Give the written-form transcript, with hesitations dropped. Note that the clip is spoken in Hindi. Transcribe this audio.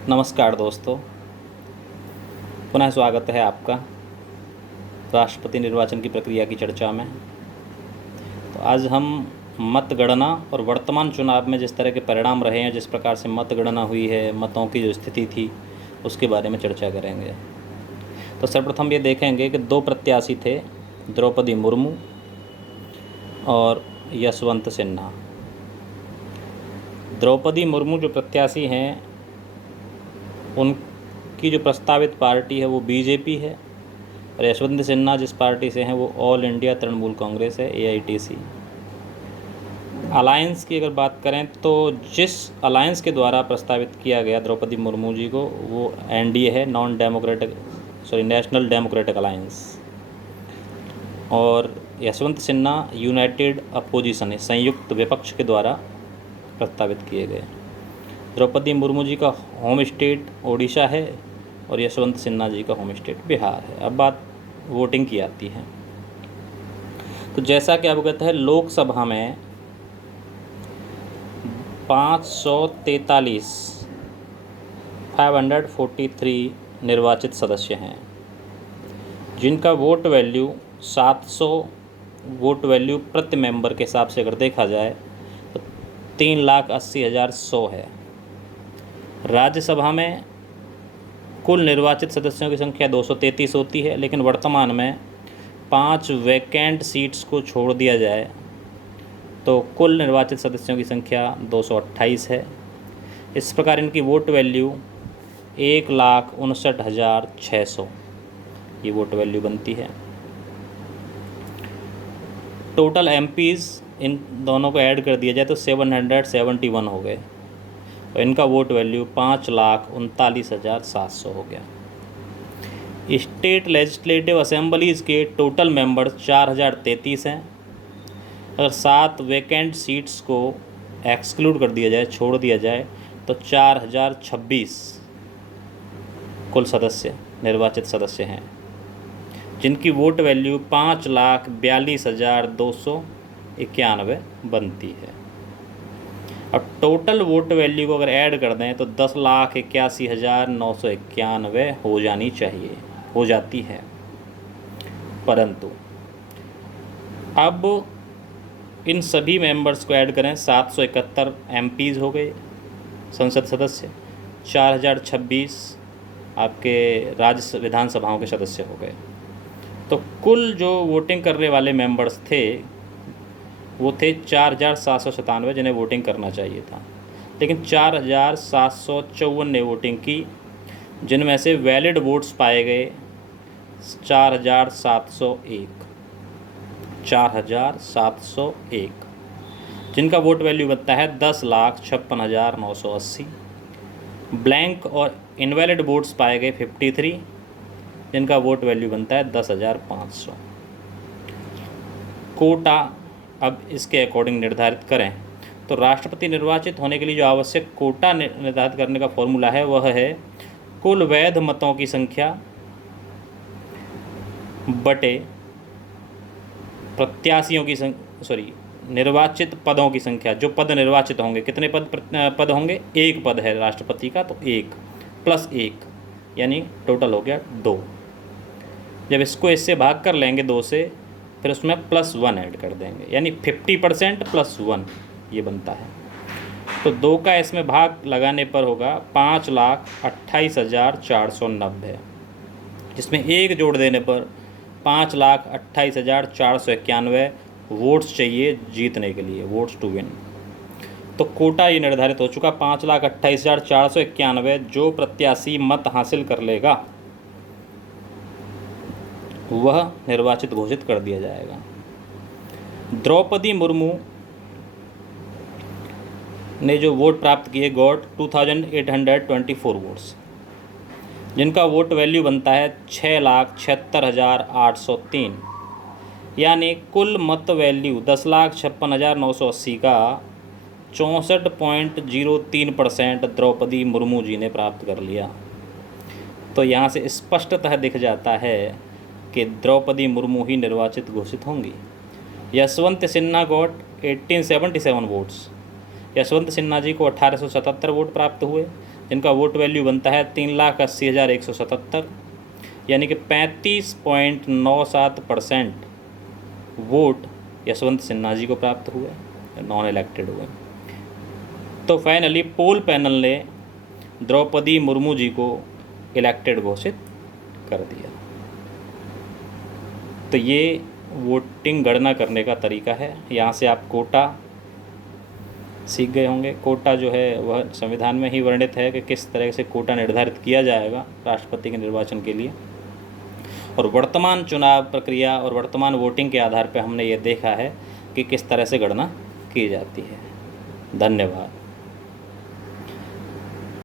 नमस्कार दोस्तों, पुनः स्वागत है आपका राष्ट्रपति निर्वाचन की प्रक्रिया की चर्चा में। तो आज हम मतगणना और वर्तमान चुनाव में जिस तरह के परिणाम रहे हैं, जिस प्रकार से मतगणना हुई है, मतों की जो स्थिति थी उसके बारे में चर्चा करेंगे। तो सर्वप्रथम ये देखेंगे कि दो प्रत्याशी थे, द्रौपदी मुर्मू और यशवंत सिन्हा। द्रौपदी मुर्मू जो प्रत्याशी हैं, उनकी जो प्रस्तावित पार्टी है वो बीजेपी है, और यशवंत सिन्हा जिस पार्टी से हैं वो ऑल इंडिया तृणमूल कांग्रेस है, AITC। अलायंस की अगर बात करें तो जिस अलायंस के द्वारा प्रस्तावित किया गया द्रौपदी मुर्मू जी को, वो NDA है, नेशनल डेमोक्रेटिक अलायंस, और यशवंत सिन्हा यूनाइटेड अपोजिशन है, संयुक्त विपक्ष के द्वारा प्रस्तावित किए गए। द्रौपदी मुर्मू जी का होम स्टेट ओडिशा है और यशवंत सिन्हा जी का होम स्टेट बिहार है। अब बात वोटिंग की आती है। तो जैसा कि अवगत है, लोकसभा में 543 निर्वाचित सदस्य हैं, जिनका वोट वैल्यू 700 वोट वैल्यू प्रति मेंबर के हिसाब से अगर देखा जाए तो 3,80,100 है। राज्यसभा में कुल निर्वाचित सदस्यों की संख्या 233 होती है, लेकिन वर्तमान में 5 वैकेंट सीट्स को छोड़ दिया जाए तो कुल निर्वाचित सदस्यों की संख्या 228 है। इस प्रकार इनकी वोट वैल्यू 1,59,600 ये वोट वैल्यू बनती है। टोटल MPs इन दोनों को ऐड कर दिया जाए तो 771 हो गए, और इनका वोट वैल्यू 5,39,700 हो गया। स्टेट लेजिस्लेटिव असेंबलीज़ के टोटल मेंबर्स 4,033 हैं। अगर 7 वैकेंट सीट्स को एक्सक्लूड कर दिया जाए, छोड़ दिया जाए, तो 4,026 कुल सदस्य निर्वाचित सदस्य हैं, जिनकी वोट वैल्यू 5,42,291 बनती है। अब टोटल वोट वैल्यू को अगर ऐड कर दें तो 10,81,991 हो जाती है। परंतु अब इन सभी मेंबर्स को ऐड करें, 771 MPs हो गए संसद सदस्य, 4,026 आपके राज्य विधानसभाओं के सदस्य हो गए। तो कुल जो वोटिंग करने वाले मेंबर्स थे वो थे 4,797, जिन्हें वोटिंग करना चाहिए था, लेकिन 4,754 ने वोटिंग की, जिनमें से वैलिड वोट्स पाए गए 4,701, जिनका वोट वैल्यू बनता है 10,56,980। ब्लैंक और इनवैलिड वोट्स पाए गए 53, जिनका वोट वैल्यू बनता है 10,500। कोटा अब इसके अकॉर्डिंग निर्धारित करें तो राष्ट्रपति निर्वाचित होने के लिए जो आवश्यक कोटा निर्धारित करने का फॉर्मूला है वह है कुल वैध मतों की संख्या बटे प्रत्याशियों की निर्वाचित पदों की संख्या। जो पद निर्वाचित होंगे, कितने पद होंगे? एक पद है राष्ट्रपति का, तो 1 + 1 यानी टोटल हो गया 2। जब इसको इससे भाग कर लेंगे 2 से, फिर उसमें +1 ऐड कर देंगे, यानी 50% + 1 ये बनता है। तो 2 का इसमें भाग लगाने पर होगा 5,28,490, जिसमें 1 जोड़ देने पर 5,28,491 वोट्स चाहिए जीतने के लिए, वोट्स टू विन। तो कोटा ये निर्धारित हो चुका, 5,28,491 जो प्रत्याशी मत हासिल कर लेगा वह निर्वाचित घोषित कर दिया जाएगा। द्रौपदी मुर्मू ने जो वोट प्राप्त किए गॉट 2,824 वोट्स, जिनका वोट वैल्यू बनता है 6,76,803, यानी कुल मत वैल्यू 10,56,980 का 64.03% द्रौपदी मुर्मू जी ने प्राप्त कर लिया। तो यहाँ से स्पष्टतः दिख जाता है कि द्रौपदी मुर्मू ही निर्वाचित घोषित होंगी। Yashwant Sinha got 1877 votes. यशवंत सिन्हा जी को 1877 वोट प्राप्त हुए, जिनका वोट वैल्यू बनता है 3,80,177, यानी कि 35.97% वोट यशवंत सिन्हा जी को प्राप्त हुए, नॉन इलेक्टेड हुए। तो फाइनली पोल पैनल ने द्रौपदी मुर्मू जी को इलेक्टेड घोषित कर दिया। तो ये वोटिंग गणना करने का तरीका है। यहाँ से आप कोटा सीख गए होंगे। कोटा जो है वह संविधान में ही वर्णित है कि किस तरह से कोटा निर्धारित किया जाएगा राष्ट्रपति के निर्वाचन के लिए। और वर्तमान चुनाव प्रक्रिया और वर्तमान वोटिंग के आधार पर हमने ये देखा है कि किस तरह से गणना की जाती है। धन्यवाद।